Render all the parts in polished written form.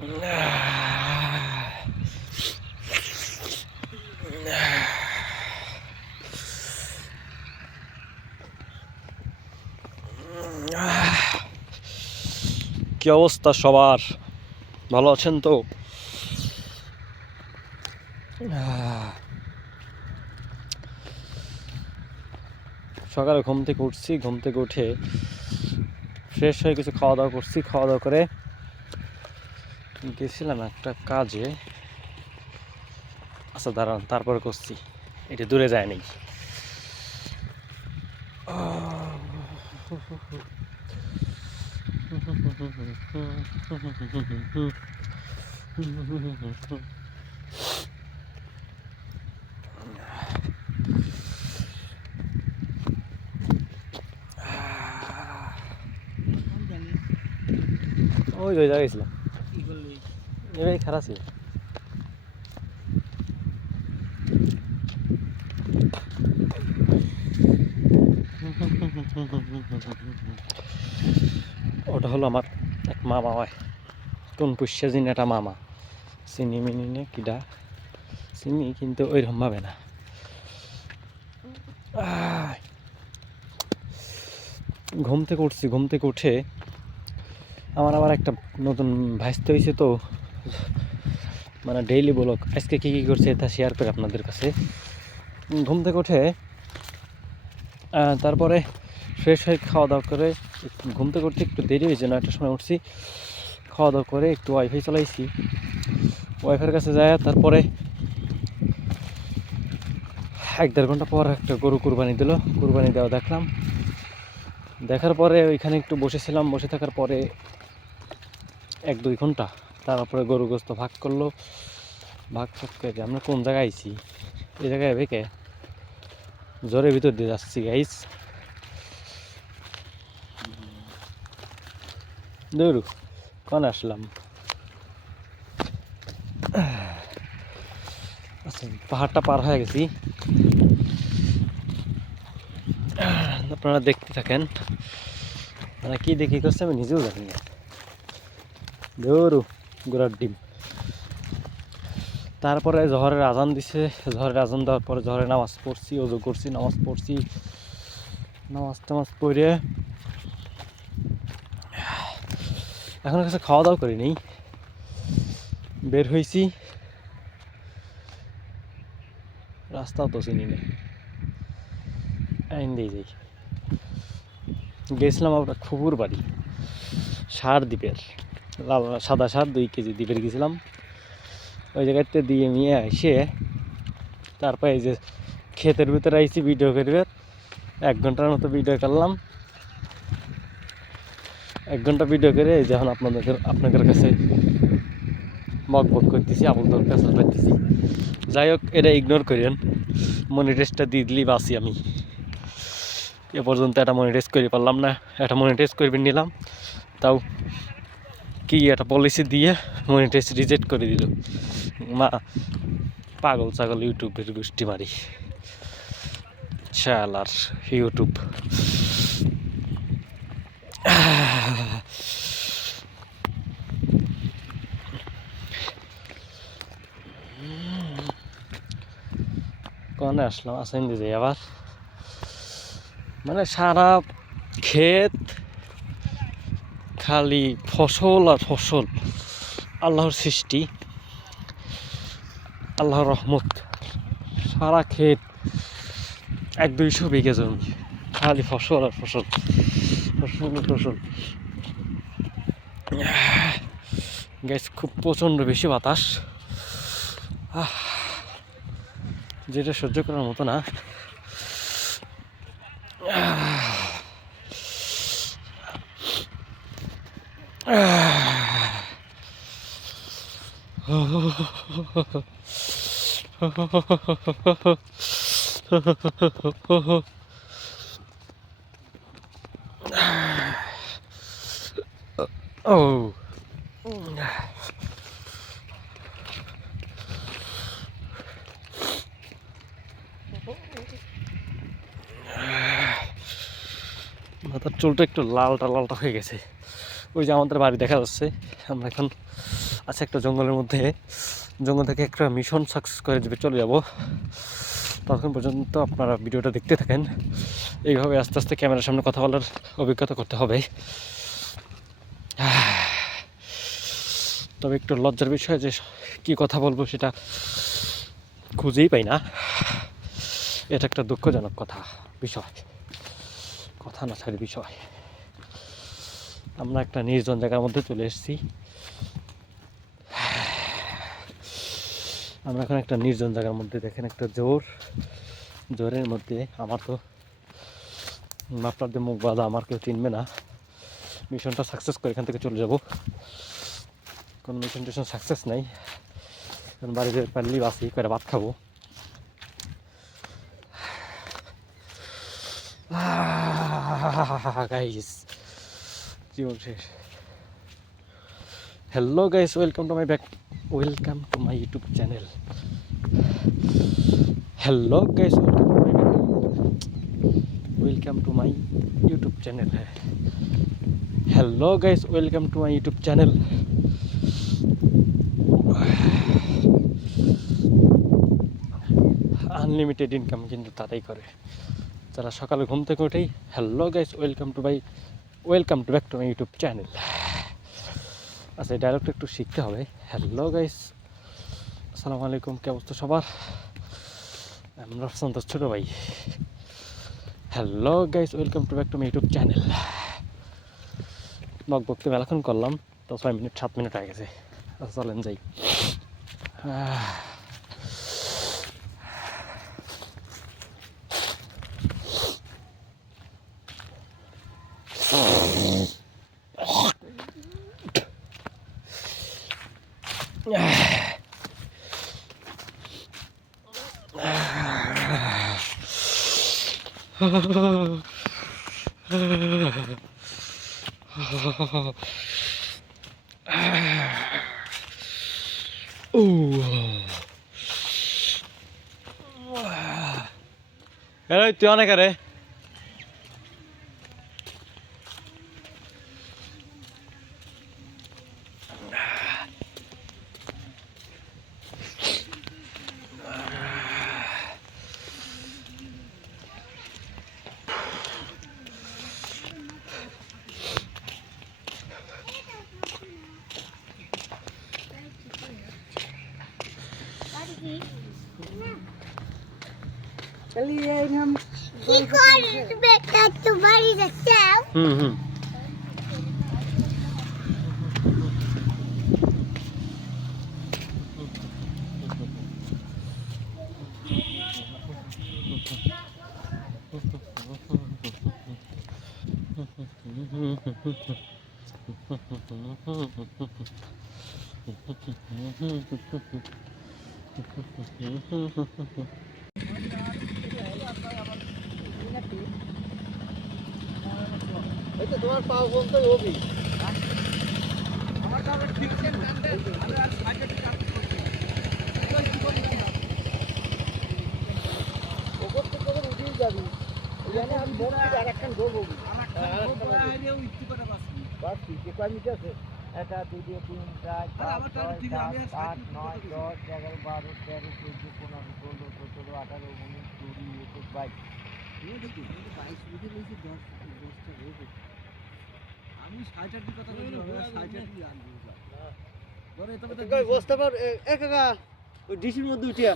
কি অবস্থা সবার? ভালো আছেন তো? সকালে ঘুম থেকে উঠছি, ঘুম থেকে উঠে ফ্রেশ হয়ে কিছু খাওয়া দাওয়া করছি, খাওয়া দাওয়া করে গেছিলাম একটা কাজে। আচ্ছা দাঁড়ান, তারপরে করছি, এটা দূরে যায় নাই। ওই ওই জায়গায় ছিলাম, এটাই খারাপ ছিল। ওটা হলো আমার এক মামা হয়, কোন পুষ্যা জিন একটা মামা, চিনি মিনি নে কিডা চিনি, কিন্তু ওইরকম ভাবে না। ঘুম থেকে উঠছি, ঘুম থেকে উঠে আমার আবার একটা নতুন ভাইস্তে হয়েছে, তো মানে ডেইলি ব্লগ আজকে কী কী করছে তা শেয়ার করে আপনাদের কাছে। ঘুম থেকে উঠে তারপরে ফ্রেশ হয়ে খাওয়া দাওয়া করে, ঘুম থেকে উঠতে একটু দেরি হয়েছে, 9টার সময় উঠছি। খাওয়া দাওয়া করে একটু ওয়াইফাই চালাইছি, ওয়াইফাইয়ের কাছে যায়। তারপরে 1-1.5 ঘন্টা পর একটা গরু কুরবানি দিল, কুরবানি দেওয়া দেখলাম। দেখার পরে ওইখানে একটু বসেছিলাম, বসে থাকার পরে 1-2 ঘন্টা, তারপরে গরু গোস্ত ভাগ করলো। ভাগ করে আমরা কোন জায়গায় আইছি, এই জায়গায় বেঁকে জ্বরের ভিতর দিয়ে যাচ্ছি গাইস। দৌড়ু কখন আসলাম? আচ্ছা, পাহাড়টা পার হয়ে গেছি, আপনারা দেখতে থাকেন। মানে কি দেখি করছে আমি নিজেও জানি না। দৌড়ু গোড়ার ডিম। তারপরে জহরের আজান দিছে, জহরের আজান দেওয়ার পরে জহরের নামাজ পড়ছি, ওযু করছি, নামাজ পড়ছি। নামাজ টামাজ পড়ে এখন কাছে খাওয়া দাওয়া করিনি, বের হয়েছি। রাস্তাও তো চিনি না, আইন দিয়ে যাই। গেছিলাম আমরা খুপুর বাড়ি, সার দ্বীপের, লাল সাদা সার 2 কেজি দ্বীপের গেছিলাম। ওই জায়গাতে দিয়ে নিয়ে এসে তারপরে এই যে ক্ষেতের ভিতরে আইছি ভিডিও করবে। 1 ঘন্টার মতো ভিডিও করলাম। 1 ঘন্টা ভিডিও করে এই যখন আপনাদের কাছে বক বক করতেছি, আপনাদের কাছে পাইতেছি। যাই হোক, এটা ইগনোর করেন, মনিটাইজটা দিয়ে দিলেই বাঁচি আমি। এ পর্যন্ত একটা মনিটাইজ করে পারলাম না, একটা মনিটাইজ করবে নিলাম, তাও কি একটা পলিসি দিয়ে মনিটাইজ রিজেক্ট করে দিল। মা পাগল ছাগল ইউটিউবের গোষ্ঠী মারি, শালার ইউটিউব। কনে আসলাম আসেন দিয়ে যাই আবার, মানে সারা ক্ষেত খালি ফসল আর ফসল, আল্লাহর সৃষ্টি, আল্লাহর রহমত। সারা ক্ষেত 100-200 বিঘা জমি, খালি ফসল আর ফসল, ফসল আর ফসল। গ্যাস খুব প্রচণ্ড বেশি বাতাস, যেটা সহ্য করার মতো না। ও মাথার চুলটা একটু লালটা লালটা হয়ে গেছে। ওই যে আমাদের বাড়ি দেখা যাচ্ছে, আমরা এখন আছে একটা জঙ্গলের মধ্যে, জঙ্গল থেকে একটা মিশন সাকসেস করে চলে যাব। ততক্ষণ পর্যন্ত আপনারা ভিডিওটা দেখতে থাকেন। এইভাবে আস্তে আস্তে ক্যামেরার সামনে কথা বলার অভিজ্ঞতা করতে হবে। তবে একটু লজ্জার বিষয় যে কী কথা বলবো সেটা খুঁজেই পাই না। এটা একটা দুঃখজনক বিষয়, কথা না ছাড়ি বিষয়। আমরা একটা নির্জন জায়গার মধ্যে চলে এসেছি। আমরা এখন একটা নির্জন জায়গার মধ্যে, দেখেন একটা জোরের মধ্যে। আমার তো আপনাদের মুখ বাধা, আমার কেউ চিনবে না। মিশনটা সাকসেস করে এখান থেকে চলে যাব। কোনো মিশন সাকসেস নাই, কারণ বাড়িতে পারলেই বাসি করে ভাত খাবো। গাইস জীবন শেষ। Hello guys, welcome to my YouTube channel. Hello guys, welcome to my YouTube channel. Hello guys, welcome to my YouTube channel. Unlimited income কিন্তু তারাই করে যারা সকালে ঘুম থেকে উঠেই hello guys, welcome to back to my YouTube channel. আচ্ছা, এই ডায়লগটা একটু শিখতে হবে। হ্যালো গাইস, আসসালামু আলাইকুম, কে অবস্থা সবার? আমরা সন্তোষ ছোটো ভাই। Hello guys, welcome to back to my YouTube channel. বকতে মেলাক্ষণ করলাম, তো 7 মিনিট হয়ে গেছে। চলেন যাই। তুই অনেক রে चलिए हम बेटा तुम्हारी रक्षा তোমার পাও বলতে হবি আমার কাছে ঠিক আছে আমি আর সাইডে কাজ করছি ওপর থেকে করে উঠিয়ে যাবি এখানে আমি বলছি আরেকখান গোল হবি আমার আইডিয়া উঠতে করে বাসি যে কয় মিটার আছে 1 2 3 4 5 6 7 8 9 10 11 12 13 14 15 16 17 18 19 20 21 22 এই দেখি 22 মিটার নিচে 10টা রোড আমি 60 কথা বলি 60 আনবো ধরে তবে তো বস্তা পর এ কাকা ওই ডিসির মধ্যে উঠিয়া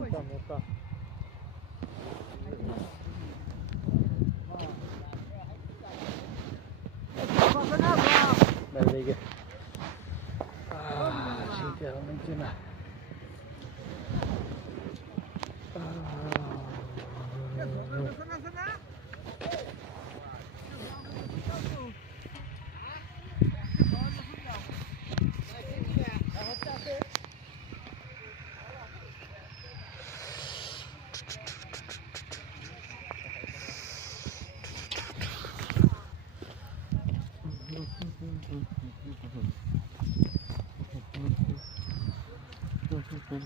मोटा Berlege. Şimdi yaranın içine. যে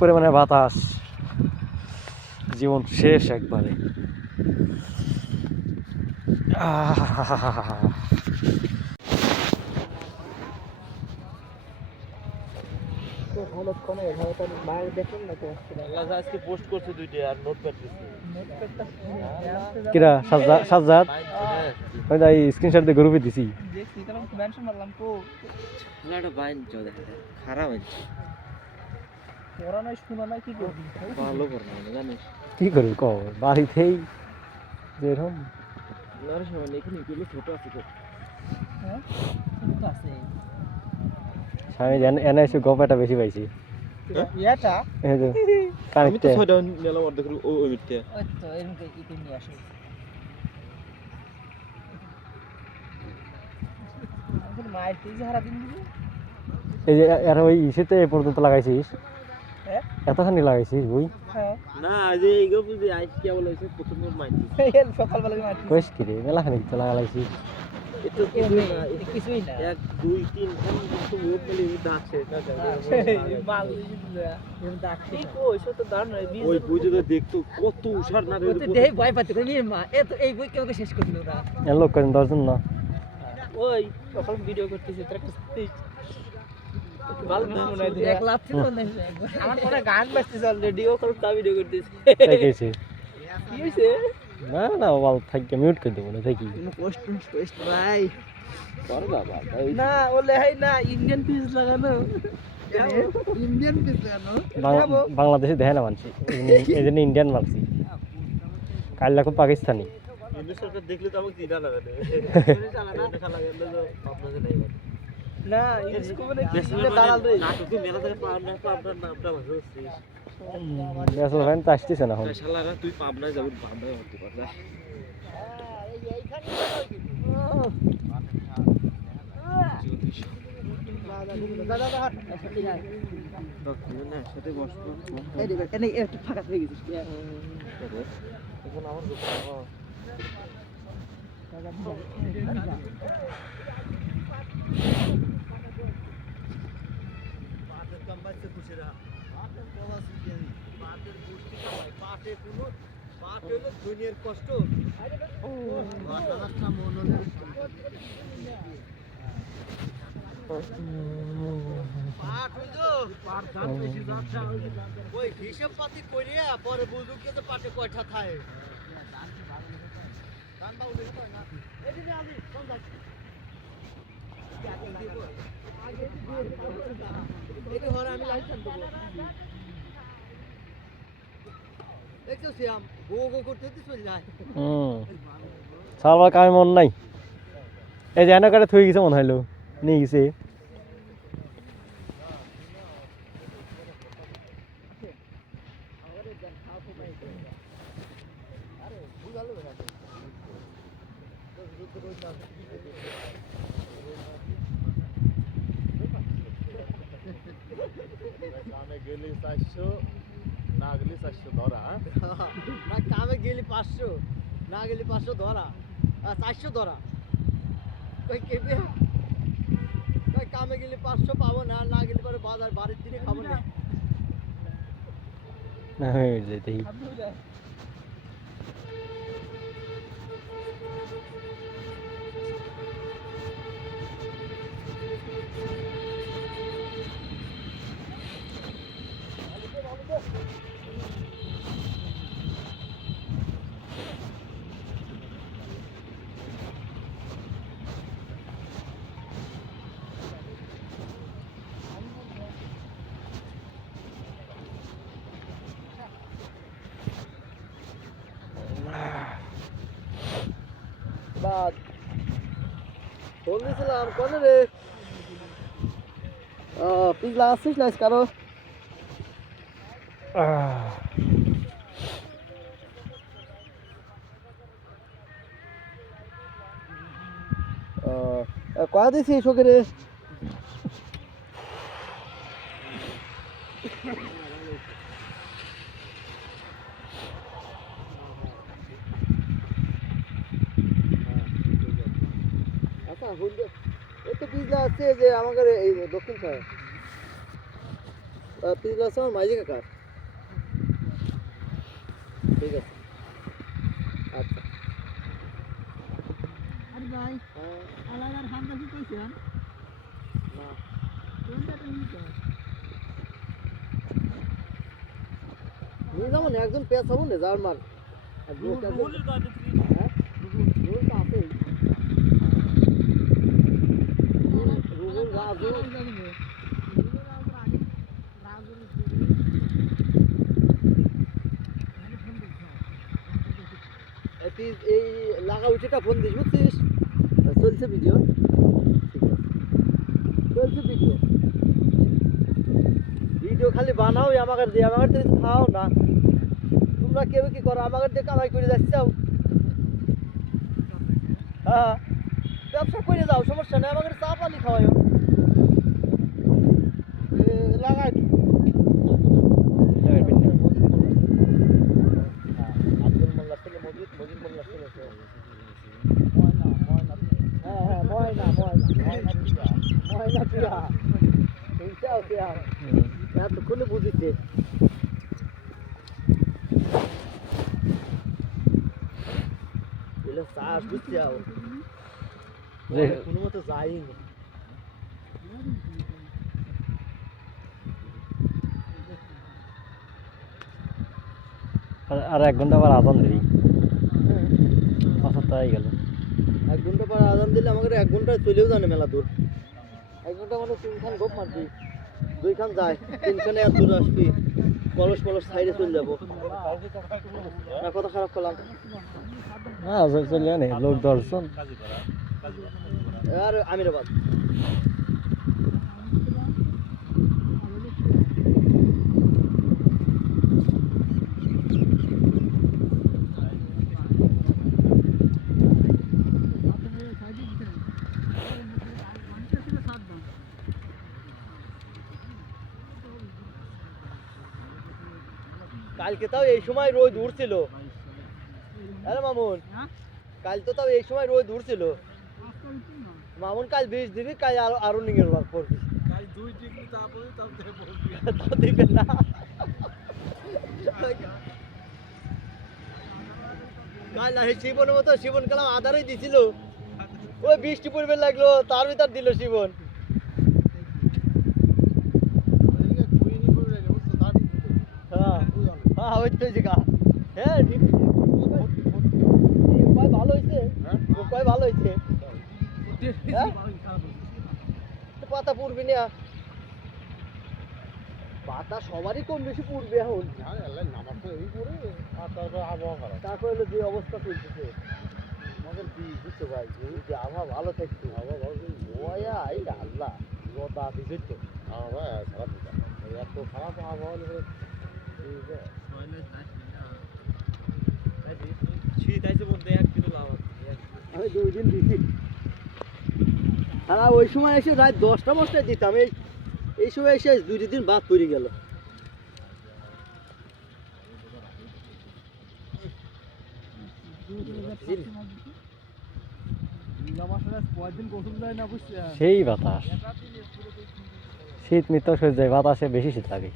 পরিমাণে বাতাস, জীবন শেষ একবারে। আজকে পোস্ট করছে দুইটা আর নোটপ্যাড দিচ্ছে। কিরা সাজ্জাদ ওই দাই স্ক্রিনশট দিয়ে গ্রুপে দিছি। খারাপ হয়েছে ভালো করবো না জানিস কি করবি ক বাড়িতেই যেরকম ছোট আছে আমি এনে এসে গপাটা বেশি পাইছি। কানেক্টে এই যে আর ওই ইসেতে এ পর্যন্ত লাগাইছিস, এতখানি লাগাইছিস বই না যে এইগো বুঝি আইস কি বলে হইছে প্রথম মাইতি সকালবেলা মাইতি কইস কি রে মেলাখানি তো লাগাইছিস। এতো কিছুই না 1 2 3 কিন্তু মুখ খালি ডাকছে না মাল এরকম ডাকছে ওই সব তো দাঁড় নয় ওই বই যদি দেখতো কত উষার না রে দেই ভয় পাতে কই মা এ তো এই বই কেউ শেষ করে দিল না এ লোক করেন দর্জন না ওই সকাল ভিডিও করতেছে তোরা কিছু ভালো মনে হয় এক লাখ ছিল না আমার ফোনে গান বাজতেছে অলরেডি ও কোন ভিডিও করতেছে দেখেছি কি হইছে না না ওয়াল থাকি মিউট করে দেব না থাকি পোস্ট ভাই কর বাবা না ওলে হাই না ইন্ডিয়ান পিস লাগানো ইন্ডিয়ান পিস লাগানো বাংলাদেশে দেখে না মানছি এই জন্য ইন্ডিয়ান মানছি কাল লাখো পাকিস্তানি হিন্দু সরকার দেখলে তো আমাকে চিনা লাগাবে আপনাদের নাই না ইসকো মানে কিসলে দালাল রে নাটকে মেলা থেকে পাবনা আপনার নামটা ভালো হচ্ছে আসলে ভাই তো আসতেছে না এখন শালারা তুই পাবনায় যাবি পাবনায় হতে পারবে এইখানে দাদা হাট সাথে বসবো এই একটু ফাঁকা হয়ে গেছিস এখন আমার দুনিয়ার কষ্ট ওই হিসাব পাতি করিয়া পরে বুঝুক যে পাটে কয়টা থাকে সালবার কামে মন নাই এই যে এনাকারে থই গেছে মনে হইলো নিয়ে গেছে গেলি 400 না গেলি 400 ধরা না কামে গেলি 500 না গেলি 500 ধরা 400 ধরা কই কেবে কই কামে গেলি 500 পাবো না না গেলি পরে বাজার বাড়ির দিনে খাবো না না হয়ে যেতেই কাজ ফোন দিয়েছিলাম কবে রে পিছলা আসছিস না কারো কয়া দিয়েছি শোকে আচ্ছা হুন্ডে এই তো পিছলা আছে যে আমাদের এই দক্ষিণ সাহেব পিছলা আছে আমার মাইজি কাকার ঠিক আছে আচ্ছা আরে ভাই আলাদার হামদা কি কইছেন না কোনটা তুমি কর নিয়ে যাবো না একজন পেঁচ হবো না যার মার আর রুলের কাজ হ্যাঁ রুল তো আছে রুলের রাজু এই লাগা উচিটা ফোন দিস বুঝছিস চলছে ভিডিও ঠিক আছে চলছে ভিডিও ভিডিও খালি বানাও আমাকে দিয়ে আমাকে তুমি খাও না তোমরা কেউ কি করো আমাকে দিয়ে কামাই করে যাচ্ছাও হ্যাঁ ব্যবসা করে যাও সমস্যা নেই আমাকে চা পানি খাওয়াইও লাগাই আব্দুল মোল্লা ছেলে মজিদ মোল্লা ছেলে ময়না পিয়া এইটাও পিয়া এতক্ষণে বুঝিছে এগুলো চাষ বুঝতে কোনো মতো যাইনি আর 1 ঘন্টা পর আজান দিবি আচ্ছা তাই গেল 1 ঘন্টা পর আজান দিলে আমাদের 1 ঘন্টায় চলেও জানে মেলা দূর 1 ঘন্টা মানে 3খান গোপ মারবি 2খান যায় 3খানে আর দূর আসবি কলস সাইডে চলে যাবো না কথা খারাপ করলাম হ্যাঁ চলে জানে লোক দর্শন আর আমিরাবাদ কালকে তাও এই সময় রোদ উঠছিল আরে মামুন কাল তো তাও এই সময় রোদ উঠছিল মামুন কাল 20 দিবি কাল আরো নিঙের ভাগ পড়বি কাল 2 ডিগ্রি তাপমাত্রা তাও পড়বি তাও দিবে না কাল না শিবনের মতো শিবন কালাম আধারই দিছিল ওই বৃষ্টি পড়বে লাগলো তার ভিতর দিল শিবন হ্যাঁ ওই তো জায়গা হ্যাঁ ঠিক কয় ভালো হয়েছে কয় ভালো হয়েছে পাতা পড়বি না পাতা সবারই কম বেশি পড়বে এখন নামার তো এই পড়ে আর তারপর আবহাওয়া খারাপ তারপর হলো যে অবস্থা চলতেছে আমাদের কি বুঝতে ভাই যে আবহাওয়া ভালো থাকতো আবহাওয়া ভালো ওয়া এই আল্লাহ রোদা দিছে তো আবহাওয়া খারাপ এত খারাপ আবহাওয়া হলে আমি 2 দিন দিছি আর ওই সময় এসে রাত 10টা মশটায় দিতাম এই সময় এসে 2 দিন বাদ পড়ে গেল সেই বাতাস শীত মিত্র সহ্য যায় বাতাসে বেশি শীত লাগে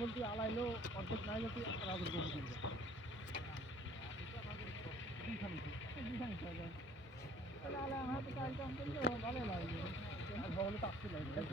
বলতে আলাইলেও অর্ধেক নাই যাতে রাজের গরু কিনবে তাহলে আলাই আমার তো কাজ কাম করলে ভালো লাগবে আর বলে তো আসতে লাগবে